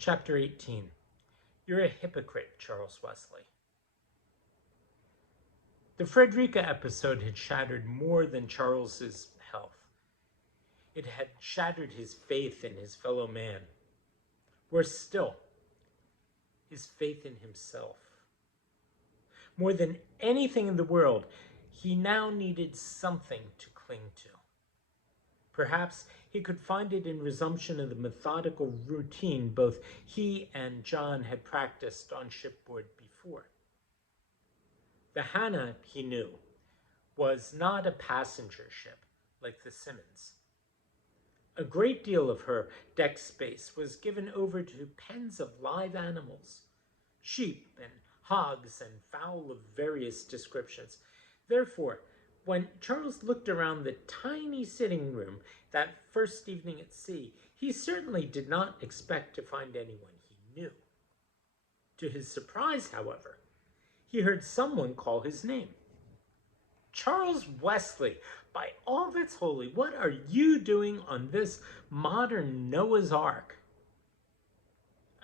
Chapter 18. You're a hypocrite, Charles Wesley. The Frederica episode had shattered more than Charles's health. It had shattered his faith in his fellow man. Worse still, his faith in himself. More than anything in the world, he now needed something to cling to. Perhaps he could find it in resumption of the methodical routine both he and John had practiced on shipboard before. The Hannah, he knew, was not a passenger ship like the Simmons. A great deal of her deck space was given over to pens of live animals, sheep and hogs and fowl of various descriptions. Therefore, when Charles looked around the tiny sitting room that first evening at sea, he certainly did not expect to find anyone he knew. To his surprise, however, he heard someone call his name. "Charles Wesley, by all that's holy, what are you doing on this modern Noah's Ark?"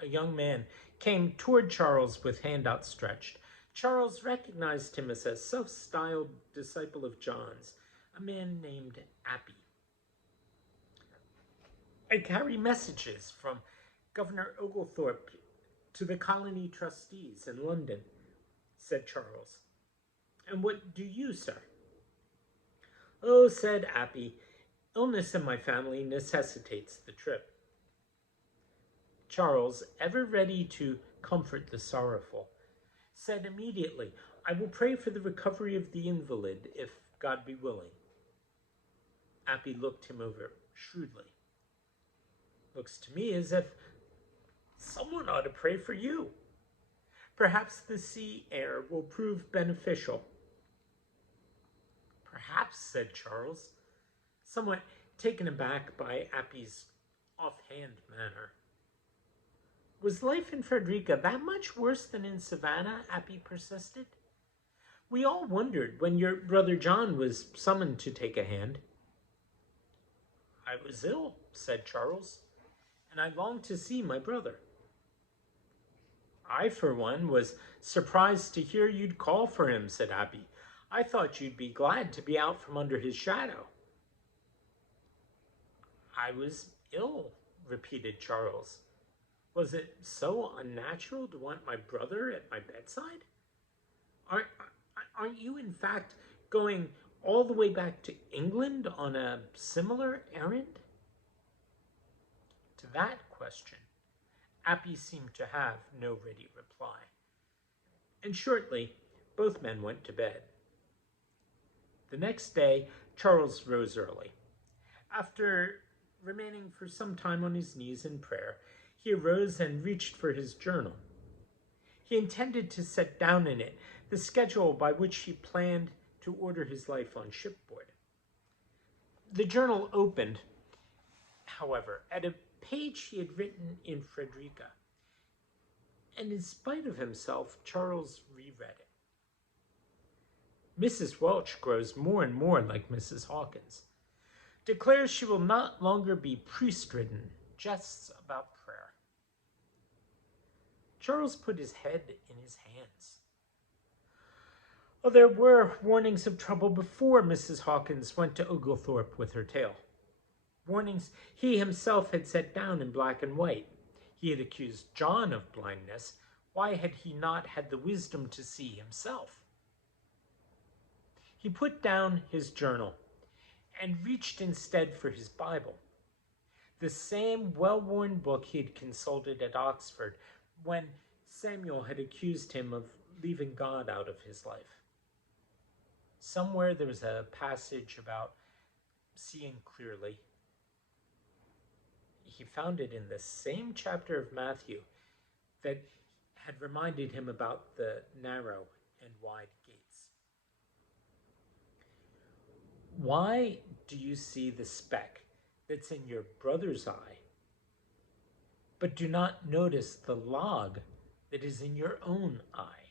A young man came toward Charles with hand outstretched. Charles recognized him as a self-styled disciple of John's, a man named Appy. "I carry messages from Governor Oglethorpe to the colony trustees in London," said Charles. "And what do you, sir?" "Oh," said Appy, "illness in my family necessitates the trip." Charles, ever ready to comfort the sorrowful, said immediately, "I will pray for the recovery of the invalid, if God be willing." Appy looked him over shrewdly. "Looks to me as if someone ought to pray for you. Perhaps the sea air will prove beneficial." "Perhaps," said Charles, somewhat taken aback by Appy's offhand manner. "Was life in Frederica that much worse than in Savannah?" Appy persisted. "We all wondered when your brother John was summoned to take a hand." "I was ill," said Charles, "and I longed to see my brother." "I, for one, was surprised to hear you'd call for him," said Appy. "I thought you'd be glad to be out from under his shadow." "I was ill," repeated Charles. "Was it so unnatural to want my brother at my bedside? Aren't you, in fact, going all the way back to England on a similar errand?" To that question, Appy seemed to have no ready reply. And shortly, both men went to bed. The next day, Charles rose early. After remaining for some time on his knees in prayer, he arose and reached for his journal. He intended to set down in it the schedule by which he planned to order his life on shipboard. The journal opened, however, at a page he had written in Frederica, and in spite of himself, Charles reread it. "Mrs. Welch grows more and more like Mrs. Hawkins. Declares she will not longer be priest-ridden, jests about prayer." Charles put his head in his hands. Oh, there were warnings of trouble before Mrs. Hawkins went to Oglethorpe with her tale. Warnings he himself had set down in black and white. He had accused John of blindness. Why had he not had the wisdom to see himself? He put down his journal and reached instead for his Bible, the same well-worn book he had consulted at Oxford when Samuel had accused him of leaving God out of his life. Somewhere there was a passage about seeing clearly. He found it in the same chapter of Matthew that had reminded him about the narrow and wide gates. "Why do you see the speck that's in your brother's eye, but do not notice the log that is in your own eye?"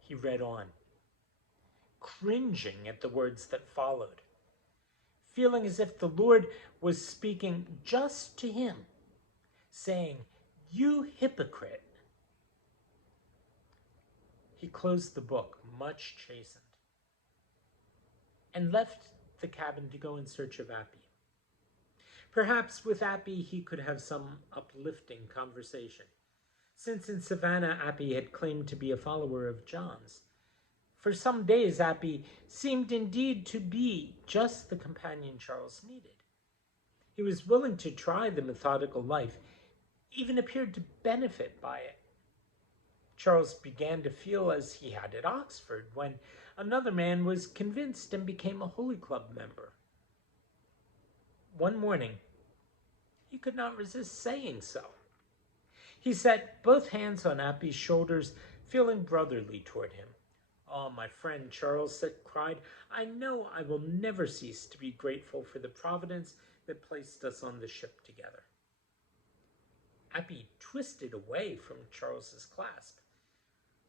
He read on, cringing at the words that followed, feeling as if the Lord was speaking just to him saying, "You hypocrite." He closed the book, much chastened, and left the cabin to go in search of Appy. Perhaps with Appy he could have some uplifting conversation, since in Savannah Appy had claimed to be a follower of John's. For some days Appy seemed indeed to be just the companion Charles needed. He was willing to try the methodical life, even appeared to benefit by it. Charles began to feel as he had at Oxford, when another man was convinced and became a Holy Club member. One morning, he could not resist saying so. He set both hands on Appy's shoulders, feeling brotherly toward him. "Oh, my friend Charles," cried, "I know I will never cease to be grateful for the providence that placed us on the ship together." Appy twisted away from Charles's clasp.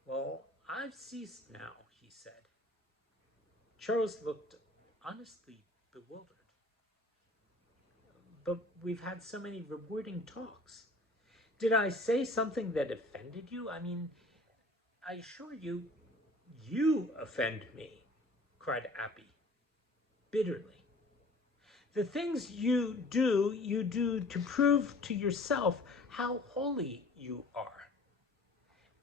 "Well, I've ceased now," he said. Charles looked honestly bewildered. "But we've had so many rewarding talks. Did I say something that offended you? I mean, I assure you, you offend me," cried Appy, bitterly. "The things you do to prove to yourself how holy you are.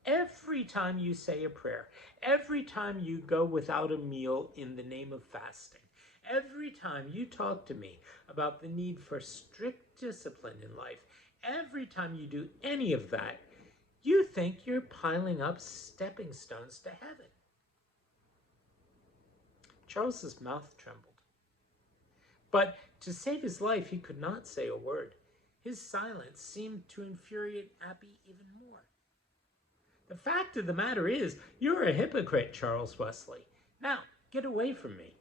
Every time you say a prayer, every time you go without a meal in the name of fasting, every time you talk to me about the need for strict discipline in life, every time you do any of that, you think you're piling up stepping stones to heaven." Charles's mouth trembled. But to save his life, he could not say a word. His silence seemed to infuriate Appy even more. "The fact of the matter is, you're a hypocrite, Charles Wesley. Now, get away from me."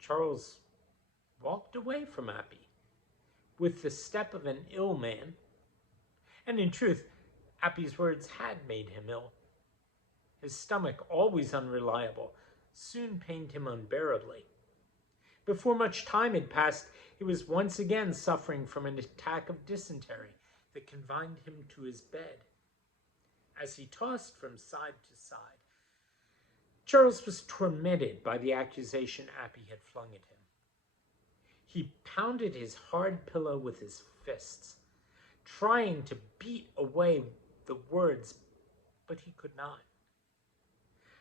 Charles walked away from Appy with the step of an ill man. And in truth, Appy's words had made him ill. His stomach, always unreliable, soon pained him unbearably. Before much time had passed, he was once again suffering from an attack of dysentery that confined him to his bed. As he tossed from side to side, Charles was tormented by the accusation Appy had flung at him. He pounded his hard pillow with his fists, trying to beat away the words, but he could not.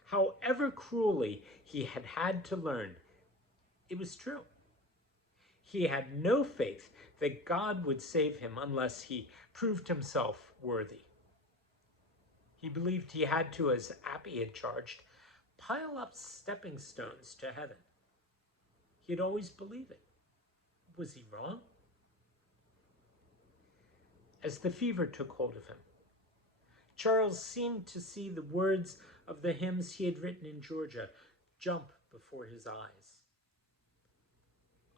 However cruelly he had had to learn, it was true. He had no faith that God would save him unless he proved himself worthy. He believed he had to, as Appy had charged, pile up stepping stones to heaven. He had always believed it. Was he wrong? As the fever took hold of him, Charles seemed to see the words of the hymns he had written in Georgia jump before his eyes.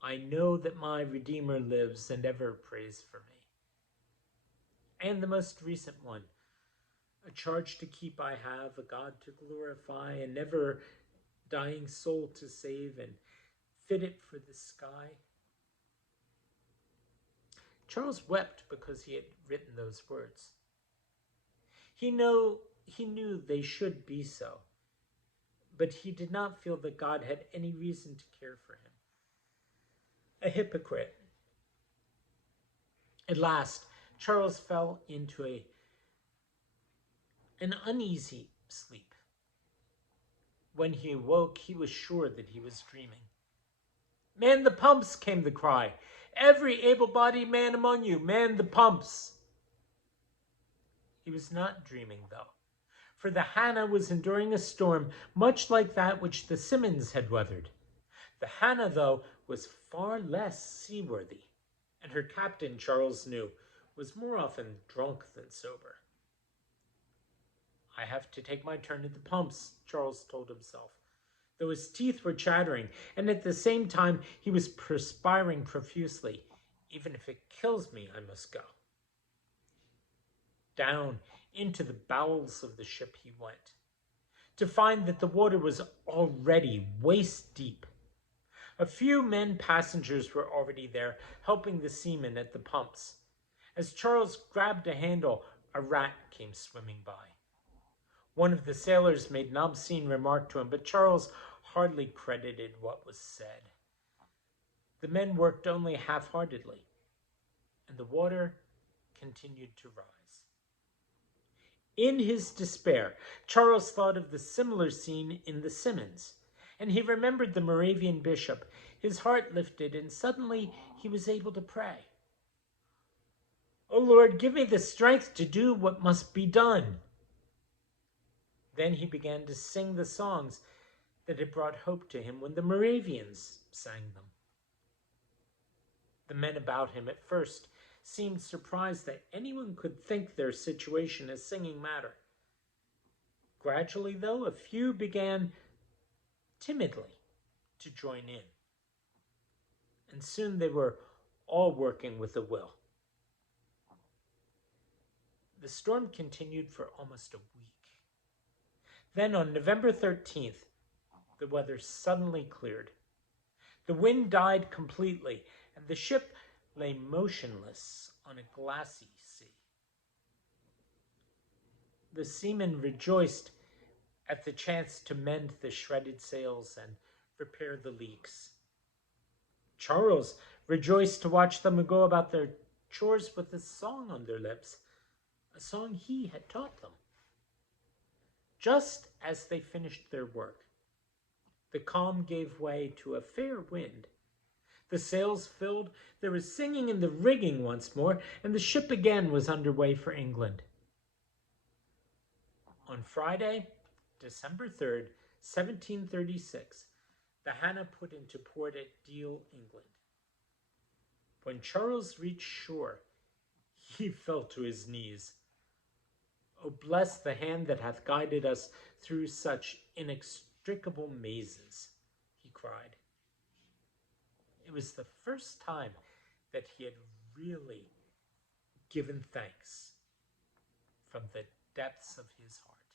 "I know that my Redeemer lives and ever prays for me." And the most recent one, "A charge to keep I have, a God to glorify, a never dying soul to save, and fit it for the sky." Charles wept because he had written those words. He knew they should be so, but he did not feel that God had any reason to care for him. A hypocrite. At last, Charles fell into an uneasy sleep. When he awoke, he was sure that he was dreaming. "Man the pumps!" came the cry. "Every able-bodied man among you, man the pumps!" He was not dreaming, though, for the Hannah was enduring a storm much like that which the Simmons had weathered. The Hannah, though, was far less seaworthy, and her captain, Charles knew, was more often drunk than sober. "I have to take my turn at the pumps," Charles told himself, though his teeth were chattering, and at the same time he was perspiring profusely. "Even if it kills me, I must go." Down into the bowels of the ship he went, to find that the water was already waist deep. A few men passengers were already there, helping the seamen at the pumps. As Charles grabbed a handle, a rat came swimming by. One of the sailors made an obscene remark to him, but Charles hardly credited what was said. The men worked only half-heartedly, and the water continued to rise. In his despair, Charles thought of the similar scene in the Simmons, and he remembered the Moravian bishop. His heart lifted, and suddenly he was able to pray. "O Lord, give me the strength to do what must be done." Then he began to sing the songs that had brought hope to him when the Moravians sang them. The men about him at first seemed surprised that anyone could think their situation a singing matter. Gradually, though, a few began timidly to join in, and soon they were all working with a will. The storm continued for almost a week. Then on November 13th, the weather suddenly cleared. The wind died completely, and the ship lay motionless on a glassy sea. The seamen rejoiced at the chance to mend the shredded sails and repair the leaks. Charles rejoiced to watch them go about their chores with a song on their lips, a song he had taught them. Just as they finished their work, the calm gave way to a fair wind. The sails filled, there was singing in the rigging once more, and the ship again was under way for England. On Friday, December 3rd, 1736, the Hannah put into port at Deal, England. When Charles reached shore, he fell to his knees. "Oh, bless the hand that hath guided us through such inextricable mazes," he cried. It was the first time that he had really given thanks from the depths of his heart.